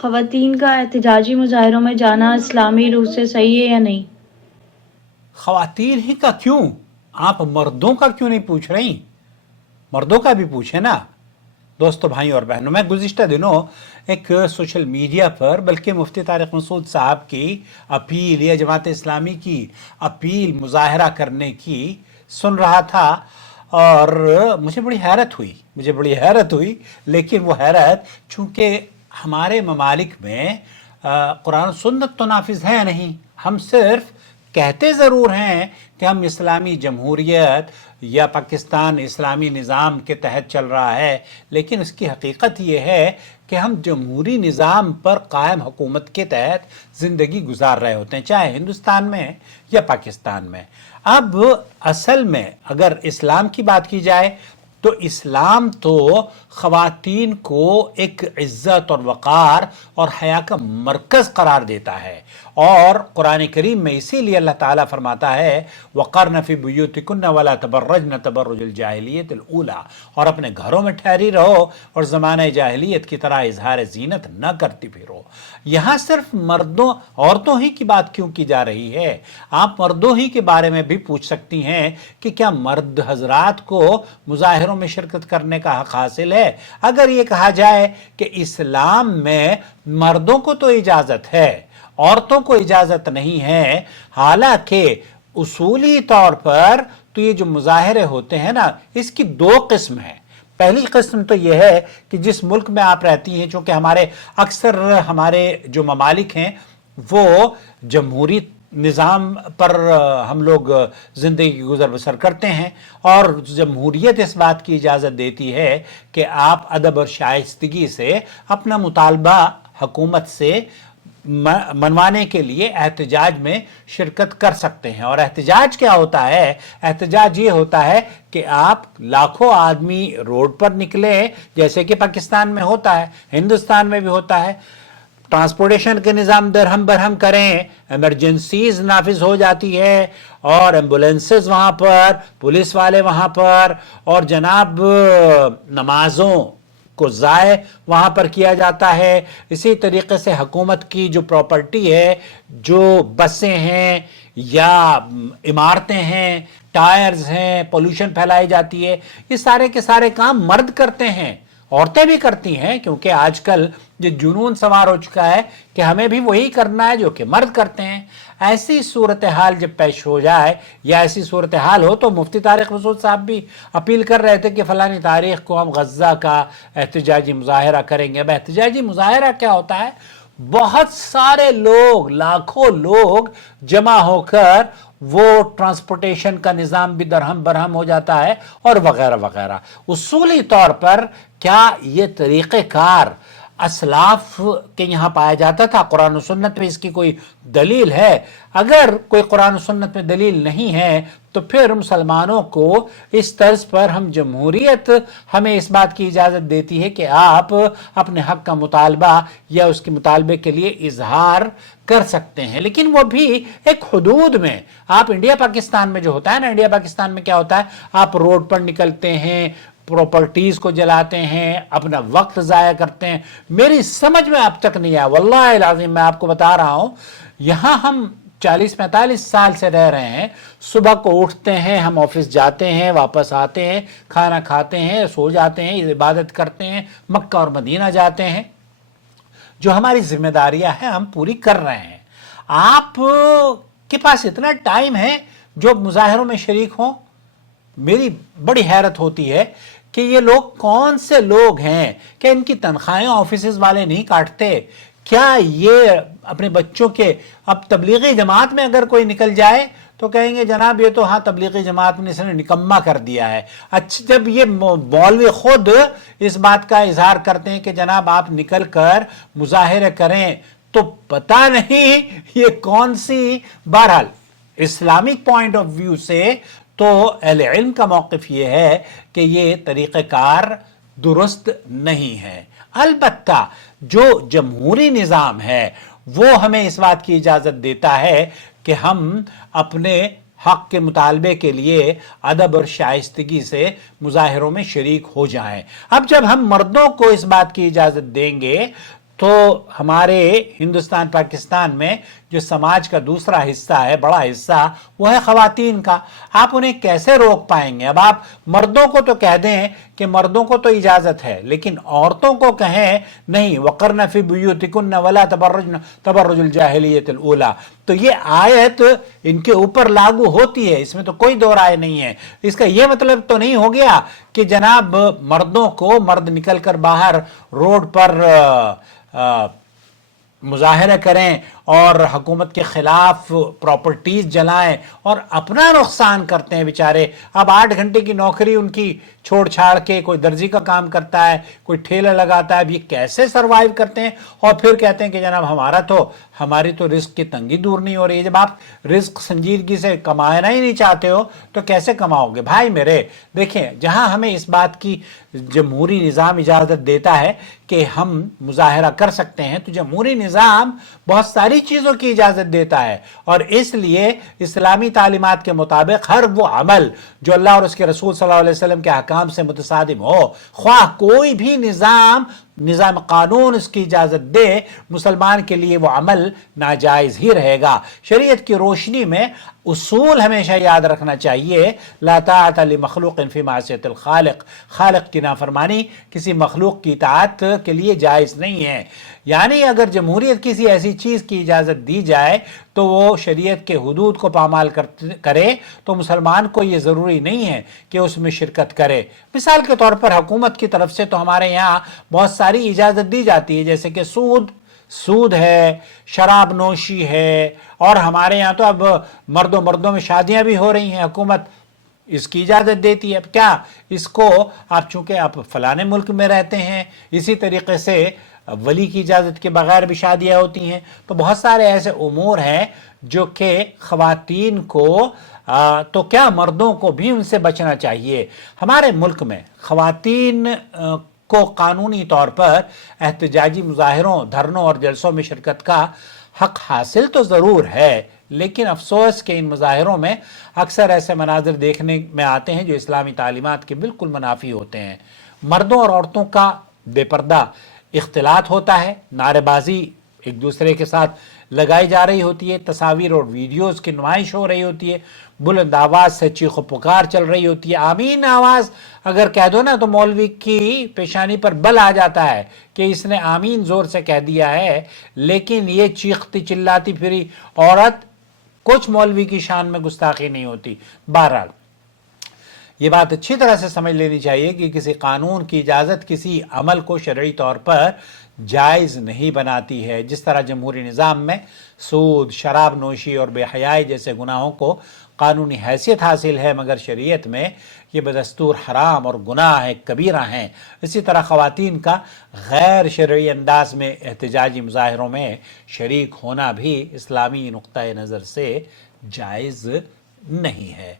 خواتین کا احتجاجی مظاہروں میں جانا اسلامی روح سے صحیح ہے یا نہیں؟ خواتین ہی کا کیوں؟ آپ مردوں کا کیوں نہیں پوچھ رہی؟ مردوں کا بھی پوچھیں نا۔ دوستو، بھائیوں اور بہنوں، میں گزشتہ دنوں ایک سوشل میڈیا پر بلکہ مفتی طارق مسعود صاحب کی اپیل یا جماعت اسلامی کی اپیل مظاہرہ کرنے کی سن رہا تھا، اور مجھے بڑی حیرت ہوئی لیکن وہ حیرت چونکہ ہمارے ممالک میں قرآن و سنت تو نافذ ہے نہیں، ہم صرف کہتے ضرور ہیں کہ ہم اسلامی جمہوریت یا پاکستان اسلامی نظام کے تحت چل رہا ہے، لیکن اس کی حقیقت یہ ہے کہ ہم جمہوری نظام پر قائم حکومت کے تحت زندگی گزار رہے ہوتے ہیں، چاہے ہندوستان میں یا پاکستان میں۔ اب اصل میں اگر اسلام کی بات کی جائے تو اسلام تو خواتین کو ایک عزت اور وقار اور حیا کا مرکز قرار دیتا ہے، اور قرآن کریم میں اسی لیے اللہ تعالیٰ فرماتا ہے وَقَرْنَ فِي بُيُوتِكُنَّ وَلَا تَبَرَّجْنَ تَبَرُّجَ الْجَاهِلِيَّةِ الْأُولَى، اور اپنے گھروں میں ٹھہری رہو اور زمانہ جاہلیت کی طرح اظہار زینت نہ کرتی پھرو۔ یہاں صرف عورتوں ہی کی بات کیوں کی جا رہی ہے؟ آپ مردوں ہی کے بارے میں بھی پوچھ سکتی ہیں کہ کیا مرد حضرات کو مظاہروں میں شرکت کرنے کا حق حاصل ہے؟ اگر یہ کہا جائے کہ اسلام میں مردوں کو تو اجازت ہے، عورتوں کو اجازت نہیں ہے، حالانکہ اصولی طور پر تو یہ جو مظاہرے ہوتے ہیں نا، اس کی دو قسم ہیں۔ پہلی قسم تو یہ ہے کہ جس ملک میں آپ رہتی ہیں، چونکہ ہمارے جو ممالک ہیں وہ جمہوری نظام پر ہم لوگ زندگی گزر بسر کرتے ہیں، اور جمہوریت اس بات کی اجازت دیتی ہے کہ آپ ادب اور شائستگی سے اپنا مطالبہ حکومت سے منوانے کے لیے احتجاج میں شرکت کر سکتے ہیں۔ اور احتجاج کیا ہوتا ہے؟ احتجاج یہ ہوتا ہے کہ آپ لاکھوں آدمی روڈ پر نکلے، جیسے کہ پاکستان میں ہوتا ہے، ہندوستان میں بھی ہوتا ہے، ٹرانسپورٹیشن کے نظام درہم برہم کریں، ایمرجنسیز نافذ ہو جاتی ہے، اور ایمبولینسز وہاں پر، پولیس والے وہاں پر، اور جناب نمازوں کو ضائع وہاں پر کیا جاتا ہے۔ اسی طریقے سے حکومت کی جو پراپرٹی ہے، جو بسیں ہیں یا عمارتیں ہیں، ٹائرز ہیں، پولوشن پھیلائی جاتی ہے، یہ سارے کے سارے کام مرد کرتے ہیں، عورتیں بھی کرتی ہیں، کیونکہ آج کل یہ جنون سوار ہو چکا ہے کہ ہمیں بھی وہی کرنا ہے جو کہ مرد کرتے ہیں۔ ایسی صورتحال جب پیش ہو جائے یا ایسی صورتحال ہو تو مفتی طارق مسعود صاحب بھی اپیل کر رہے تھے کہ فلانی تاریخ کو ہم غزہ کا احتجاجی مظاہرہ کریں گے۔ اب احتجاجی مظاہرہ کیا ہوتا ہے؟ بہت سارے لوگ، لاکھوں لوگ جمع ہو کر، وہ ٹرانسپورٹیشن کا نظام بھی درہم برہم ہو جاتا ہے، اور وغیرہ وغیرہ۔ اصولی طور پر کیا یہ طریقہ کار اسلاف کے یہاں پایا جاتا تھا؟ قرآن و سنت میں اس کی کوئی دلیل ہے؟ اگر کوئی قرآن و سنت میں دلیل نہیں ہے تو پھر مسلمانوں کو اس طرز پر جمہوریت ہمیں اس بات کی اجازت دیتی ہے کہ آپ اپنے حق کا مطالبہ یا اس کے مطالبے کے لیے اظہار کر سکتے ہیں، لیکن وہ بھی ایک حدود میں۔ آپ انڈیا پاکستان میں جو ہوتا ہے نا، انڈیا پاکستان میں کیا ہوتا ہے؟ آپ روڈ پر نکلتے ہیں، پراپرٹیز کو جلاتے ہیں، اپنا وقت ضائع کرتے ہیں۔ میری سمجھ میں اب تک نہیں آیا، واللہ العظیم میں آپ کو بتا رہا ہوں، یہاں ہم 40-45 سال سے رہ رہے ہیں، صبح کو اٹھتے ہیں، ہم آفس جاتے ہیں، واپس آتے ہیں، کھانا کھاتے ہیں، سو جاتے ہیں، عبادت کرتے ہیں، مکہ اور مدینہ جاتے ہیں، جو ہماری ذمہ داریاں ہیں ہم پوری کر رہے ہیں۔ آپ کے پاس اتنا ٹائم ہے جو مظاہروں میں شریک ہوں؟ میری بڑی حیرت ہوتی ہے کہ یہ لوگ کون سے لوگ ہیں کہ ان کی تنخواہیں آفیسز والے نہیں کاٹتے؟ کیا یہ اپنے بچوں کے، اب تبلیغی جماعت میں اگر کوئی نکل جائے تو کہیں گے جناب یہ تو ہاں تبلیغی جماعت میں اس نے نکمہ کر دیا ہے۔ اچھا، جب یہ مولوی خود اس بات کا اظہار کرتے ہیں کہ جناب آپ نکل کر مظاہرے کریں، تو پتہ نہیں یہ کون سی، بہرحال اسلامک پوائنٹ آف ویو سے تو اہل علم کا موقف یہ ہے کہ یہ طریقہ کار درست نہیں ہے۔ البتہ جو جمہوری نظام ہے وہ ہمیں اس بات کی اجازت دیتا ہے کہ ہم اپنے حق کے مطالبے کے لیے ادب اور شائستگی سے مظاہروں میں شریک ہو جائیں۔ اب جب ہم مردوں کو اس بات کی اجازت دیں گے تو हमारे हिंदुस्तान पाकिस्तान में जो समाज का दूसरा हिस्सा है, बड़ा हिस्सा, वो है खवातीन का। आप उन्हें कैसे रोक पाएंगे? अब आप मर्दों को तो कह दें कि मर्दों को तो इजाजत है, लेकिन औरतों को कहें नहीं, वक़रन फी बुयूतिकुन्न वला तबर्रुजन तबर्रुजुल जाहिलियतिल ऊला, तो ये आयत इनके ऊपर लागू होती है, इसमें तो कोई दो राय नहीं है। इसका ये मतलब तो नहीं हो गया कि जनाब मर्दों को, मर्द निकलकर बाहर रोड पर मुजाहरे करें और हुकूमत के खिलाफ प्रॉपर्टीज जलाएं और अपना नुकसान करते हैं बेचारे। अब 8 घंटे की नौकरी उनकी छोड़ छाड़ के कोई दर्जी का काम करता है, कोई ठेला लगाता है, अब ये कैसे सरवाइव करते हैं? और फिर कहते हैं कि जनाब हमारी तो रिस्क की तंगी दूर नहीं हो रही है। जब आप रिस्क संजीदगी से कमाना ही नहीं चाहते हो तो कैसे कमाओगे? भाई मेरे, देखें, जहां हमें इस बात की जमहूरी निज़ाम इजाज़त देता है कि हम मुजाहरा कर सकते हैं, तो जमहूरी निज़ाम बहुत सारी चीज़ों की इजाज़त देता है, और इसलिए इस्लामी तालीमात के मुताबिक हर वो अमल जो अल्लाह और उसके रसूल सल्लल्लाहु अलैहि वसल्लम के अहकाम से मुतसादिम हो, ख्वाह कोई भी निज़ाम कानून उसकी इजाज़त दे, मुसलमान के लिए वो अमल नाजायज़ ही रहेगा। शरीयत की रोशनी में उसूल हमेशा याद रखना चाहिए, ला ताअत लिमखलूक़िन फ़ी मासियतिल खालिक़, खालिक़ की नाफरमानी किसी मखलूक की इताअत के लिए जायज़ नहीं है। यानी अगर जमहूरियत किसी ऐसी चीज़ की इजाज़त दी जाए तो वो शरीयत के हुदूद को पामाल करे, तो मुसलमान को ये ज़रूरी नहीं है कि उसमें शिरकत करे। मिसाल के तौर पर हुकूमत की तरफ से तो हमारे यहाँ बहुत सारी इजाज़त दी जाती है, जैसे कि सूद है, शराब नोशी है, और हमारे यहाँ तो अब मर्दों में शादियाँ भी हो रही हैं, हुकूमत इसकी इजाज़त देती है। अब क्या इसको आप, चूँकि आप फलाने मुल्क में रहते हैं, इसी तरीके से वली की इजाज़त के बगैर भी शादियाँ होती हैं, तो बहुत सारे ऐसे उमूर हैं जो कि ख़वातीन को तो क्या मर्दों को भी उनसे बचना चाहिए। हमारे मुल्क में ख़वातीन को कानूनी तौर पर एहतजाजी मुजाहरों, धरनों और जलसों में शिरकत का हक हासिल तो ज़रूर है, लेकिन अफसोस के इन मुजाहरों में अक्सर ऐसे मनाजिर देखने में आते हैं जो इस्लामी तालीमात के बिल्कुल मुनाफी होते हैं। मर्दों और औरतों का बेपर्दा इख्तिलात होता है, नारेबाजी एक दूसरे के साथ लगाई जा रही होती है, तस्वीर और वीडियोस की नुमाइश हो रही होती है, बुलंद आवाज़ से चीखो पुकार चल रही होती है। आमीन आवाज़ अगर कह दो ना तो मौलवी की पेशानी पर बल आ जाता है कि इसने आमीन ज़ोर से कह दिया है, लेकिन ये चीखती चिल्लाती फिरी औरत, कुछ मौलवी की शान में गुस्ताखी नहीं होती। बहरहाल ये बात अच्छी तरह से समझ लेनी चाहिए कि किसी कानून की इजाज़त किसी अमल को शरई तौर पर जायज़ नहीं बनाती है। जिस तरह जमहूरी निज़ाम में सूद, शराब नोशी और बेहयाई जैसे गुनाहों को कानूनी हैसियत हासिल है, मगर शरीयत में ये बदस्तूर हराम और गुनाह कबीरा हैं, इसी तरह ख़वातीन का गैर शरई अंदाज में एहतजाजी मुजाहरों में शरीक होना भी इस्लामी नुक्ता नज़र से जायज़ नहीं है।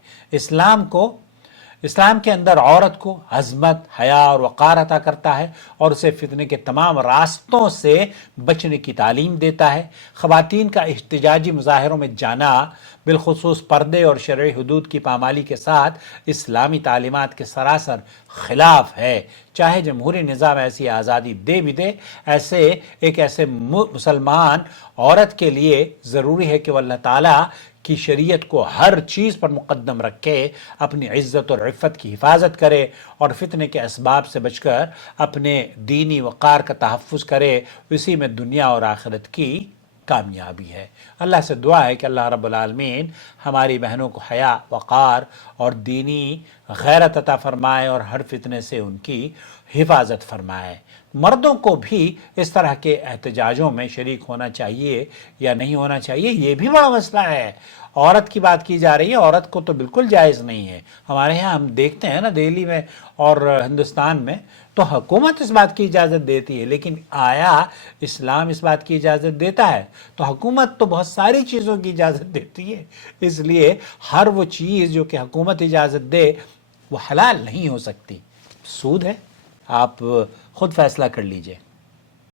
इस्लाम के अंदर औरत को अज़मत, हया और वक़ार अता करता है और उसे फितने के तमाम रास्तों से बचने की तालीम देता है। ख़वातीन का एहतजाजी मुजाहरों में जाना बिलखुसूस पर्दे और शरई हुदूद की पामाली के साथ इस्लामी तालीमात के सरासर खिलाफ है। चाहे जमहूरी निज़ाम ऐसी आज़ादी दे भी दे, ऐसे मुसलमान औरत के लिए ज़रूरी है कि वह अल्लाह ताला की शरीयत को हर चीज़ पर मुक़द्दम रखे, अपनी इज़्ज़त और इफ़्फ़त की हिफाजत करे और फितने के असबाब से बचकर अपने दीनी वक़ार का तहफ़्फ़ुज़ करे। इसी में दुनिया और आखिरत की कामयाबी है। अल्लाह से दुआ है कि अल्लाह रब्बुल आलमीन हमारी बहनों को हया, वक़ार और दीनी गैरत अता फ़रमाए और हर फितने से उनकी हिफाजत फ़रमाए। मर्दों को भी इस तरह के एहतजाजों में शरीक होना चाहिए या नहीं होना चाहिए, ये भी बड़ा मसला है। औरत की बात की जा रही है, औरत को तो बिल्कुल जायज़ नहीं है। हमारे यहाँ हम देखते हैं ना, दिल्ली में और हिंदुस्तान में तो हुकूमत इस बात की इजाज़त देती है, लेकिन आया इस्लाम इस बात की इजाज़त देता है? तो हुकूमत तो बहुत सारी चीज़ों की इजाज़त देती है, इसलिए हर वो चीज़ जो कि हुकूमत इजाज़त दे वो हलाल नहीं हो सकती। सूद है, आप खुद फैसला कर लीजिए।